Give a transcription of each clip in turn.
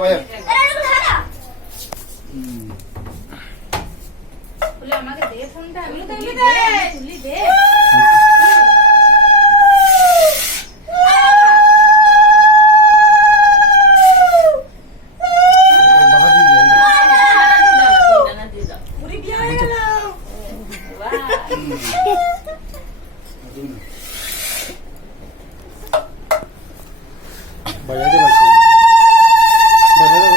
ভাই বলে আমাকে দে ফোনটা আমি তুলি দে বাজাতে পারছি বাজাতে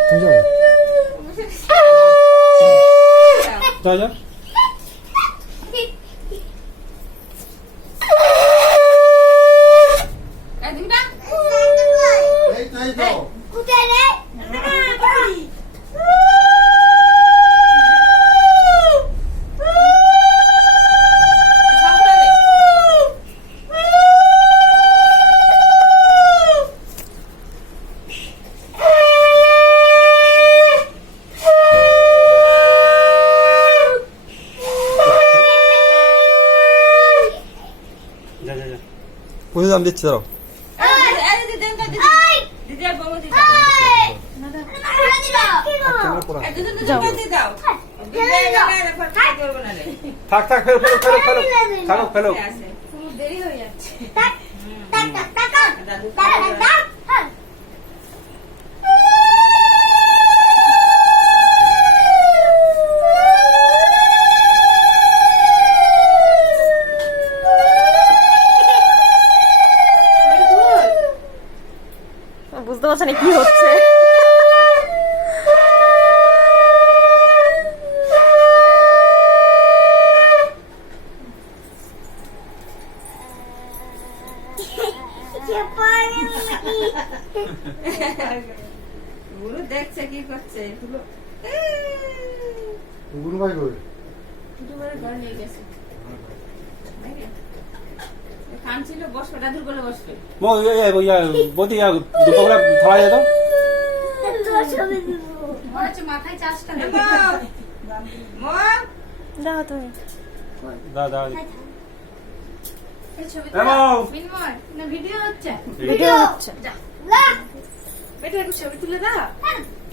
তুমি যাও যা যা পয়সা দাম দিচ্ছি দাঁড়াও থাক থাক ফেলো ফেলো ফেলো ফেলো থাকো ফেলো দেরি হয়ে যাচ্ছে বুঝতে পারছো না কি হচ্ছে গুরু দেখছে কি করছে গুরু ভাই কই দুবারে ঘর নিয়ে গেছে কানছিল বসবে দাদুর কোলে বসবে মো বদি দুপুরবেলা খাওয়া যেত মনে হচ্ছে মাথায় চাষটা দাও তুমি দা দা মিনময় না ভিডিও হচ্ছে ভিডিও হচ্ছে বেটা একটু ছবি তুলে দাও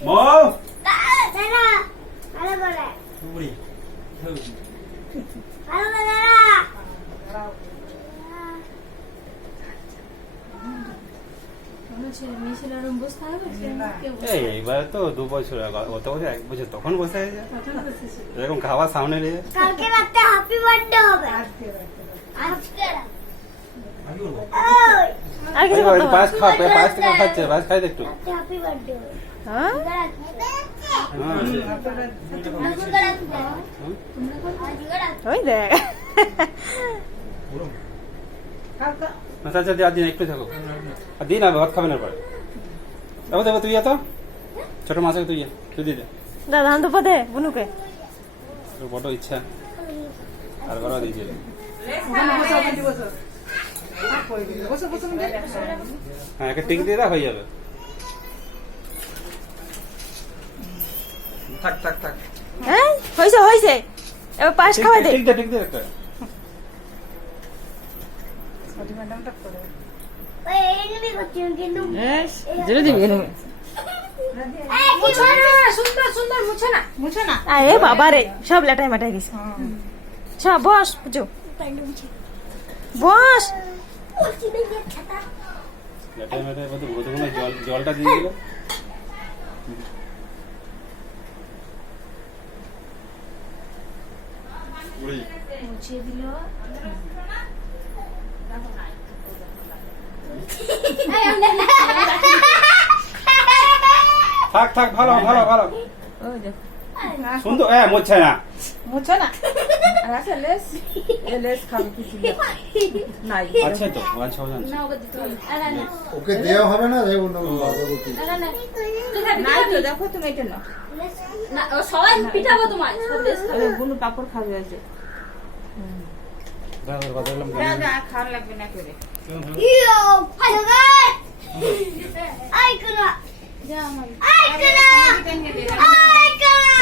মো বুড়ি এইবার তো 2 বছর অত বছর 1 বছর তখন বসে আছে এরকম খাওয়া সামনে রে কালকে রাতে হ্যাপি বার্থডে হবে আজকে আর কিছু করতে হবে পাঁচ খা পাঁচ থেকে খাচ্ছে পাঁচ খাই একটু হ্যাপি বার্থডে হবে হ্যাঁ ওই দেখ আচ্ছা আচ্ছা দিন একটু থাকো আর দিন না ভাত খাবে না পরে দেখো দেখো তুই তো ছোট মাছ তুই তুই দিয়ে দে দাদা ধান তো পদে বুনুকে তোর বড় ইচ্ছা আর করা দিয়েছে হ্যাঁ একটা টিক দিয়ে দাও হয়ে যাবে থাক থাক থাক হ্যাঁ হয়েছে হয়েছে এবার পাশ খাওয়াই দে টিক দে একটা ওই এনিমি করছি কিন্তু জেলে দিবি সুন্দর সুন্দর মুছে না আরে বাবা রে সব লেটাই মাটাই দিছে সব বস বুঝো বস লেটাই মেটাই বলতে প্রথমে জলটা দিয়ে দিল মুছিয়ে দিল থাক থাক ভালো ভালো ভালো সুন্দর মোচ্ছে না মুছে না আচ্ছা লেস খাবে কিছু নাই আচ্ছা তো আচ্ছা না ওকে দিতে হবে ওকে দেওয়া হবে না না তো দেখো তুমি এটা না না ও সবাই পিঠাবো তোমায় সব লেস খাবে বুনু পাপড় খাবে আছে খাওয়া লাগবে না করে ইয়ো ভালো গাই আই যা আমার আই কালা আই কালা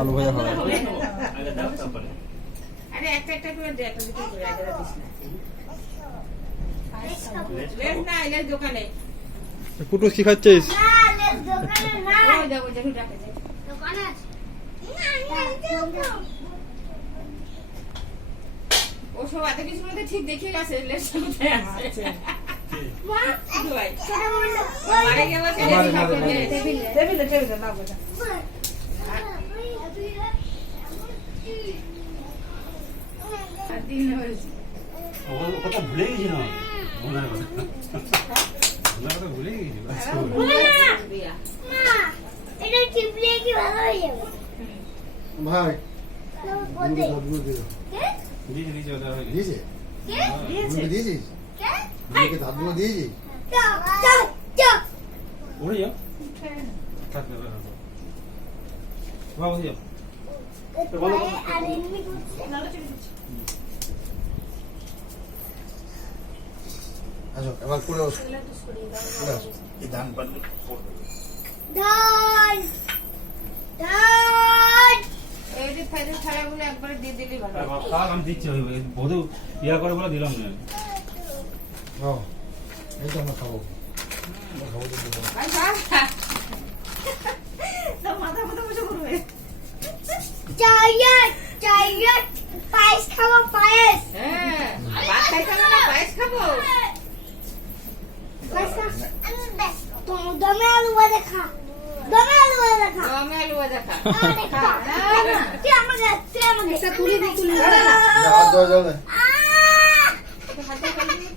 আলু ভাজা খাওয়া আরে একটা একটা করে দে, একটা দুটো করে আগে রাখিস না। লেস না, লেস দোকানে। কুটুস কি খাচ্ছিস? না লেস দোকানে না ওই দেখো, দেখো, ডাকে দে। দোকানে আছে না ও সব এত কিছুর মধ্যে ঠিক দেখে গেছে, লেস কোথায় আছে। মা দুয়াই। সেটা বললো মারে গিয়ে বলছে, মারে, লেস খাবো, মারে, লেস। টেবিলে নাও বেটা আর দিন হয়েছে। কথা ভুলে গেছি না ওনার কথা ভুলে গেছি দিয়া। মা এটা চিপলে কি ভালো হয়ে যাবে ভাই বলতে দুধ দিও কে দিয়েছি দিয়েছি ওটা হয়ে গেছে দিয়েছে কে দিয়েছিস কে মুখে দাঁতগুলো দিয়েছিস চপ চপ চপ উড়ে যাও থাকবে বাবু যাও আর এমনি করছে আসো এবার করে বসো এই ধান পাতগুলো ধান ধান এই যে ফেদের থালাগুলো একবারে দিয়ে দিলি ভালো। কাল আমি দিচ্ছি ওই বধু ইয়া করে বলে দিলাম না ও এই তো আমরা খাবো খাবো তো দেবো। ভাই, ভাই। চাইয়াট চাইয়াট পায়েস খাবো পায়েস হ্যাঁ, ভাত খাইতে হবে না, পায়েস খাবো। পায়েস তো দমে আলু ভাজা খা দমে আলু ভাজা খা দমে আলু ভাজা খা। আরে খা তুই আমাকে একটা তুলি দি তুলি হাত ধোয়া যাবে একটু হাতে খালি দিই।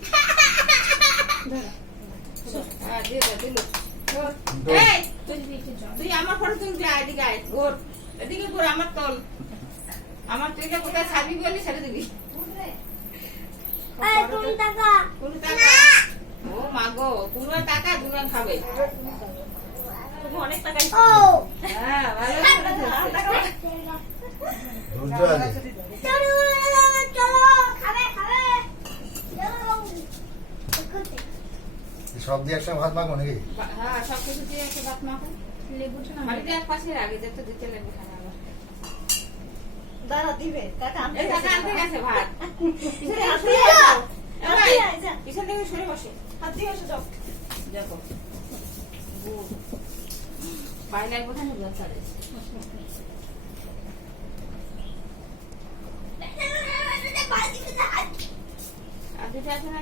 হ্যাঁ, দিয়ে দে, দিলো। ধর। এই, তুই আমার ফটো তুলবি, এদিকে আয়, ঘোর। এদিকে ঘোর, আমার তল। আমার তুইটা কোথায় ছাড়বি বললি সেটা দিবি। এই কোন টাকা কোনো টাকা? ও মা গো, তুমিও টাকা, তুমিও খাবে। অনেক টাকাই ও হ্যাঁ, ভালো করেছে। ধৈর্য আছে চলো চলো খাবে খাবে চলো সব দিয়ে একসঙ্গে ভাত মাখো নাকি হ্যাঁ, সব কিছু দিয়ে একটু ভাত মাখো। লেবুটা না বাড়িতে এক পাশে রাখি, যে তো দিতে লাগবে খানা আবার। দাদা দিবে টাকা এই টাকা আনতে গেছে ভাত। পিছন থেকে সরে বসে। হাত দিয়ে এসে যাও দেখো। বাইরে কোথায় নেবো তাহলে? আর দুটো আছে না?